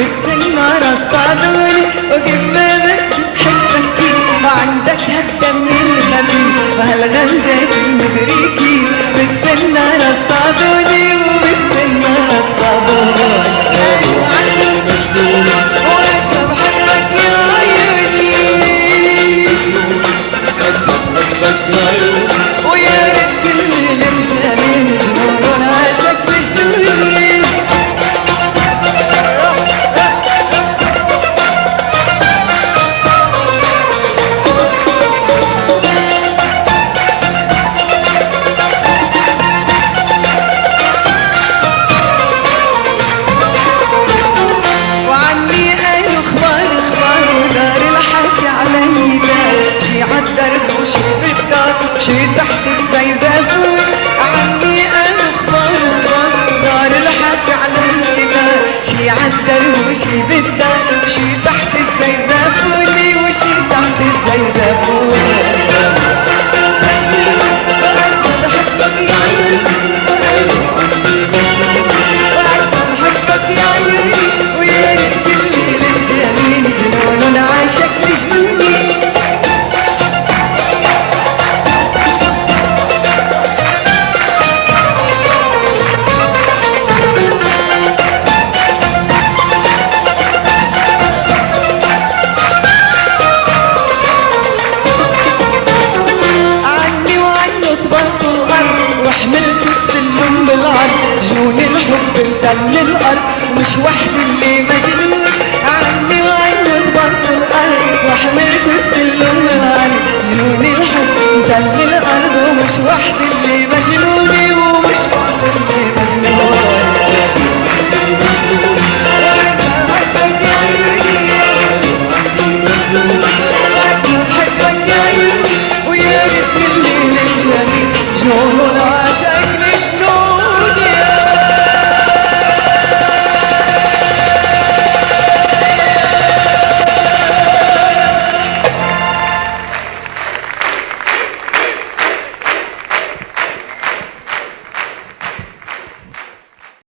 بالسنارة اصطادوني وكيف ما بدي حبك وعندك هالدم الخفيف وهالغمزة المدركي بالسنارة اصطادوني وبالسنارة اصطادوني قالوا عني مجنون وأنا بحبك يا عيوني بحبك يا عيوني ويا ريت كل المجانين جنون عاشق مجنوني وشي بالدار وشي تحت الزيزافون عني انا اخبار دار الحكي على الكبار شي عالدار وشي بالدار وشي تحت الزيزافون وشي تحت الزيزافون بحبك يا عيوني بحبك يا عيوني ويا ريت كل الجميل جنون عاشق مجنوني حملت السلم بالعرض جنون الحب مدل الارض ومش وحدي اللي مجنون عني وعنه طبق الارض وحملت السلم بالعرض جنون الحب مدل الارض ومش وحدي اللي مجنون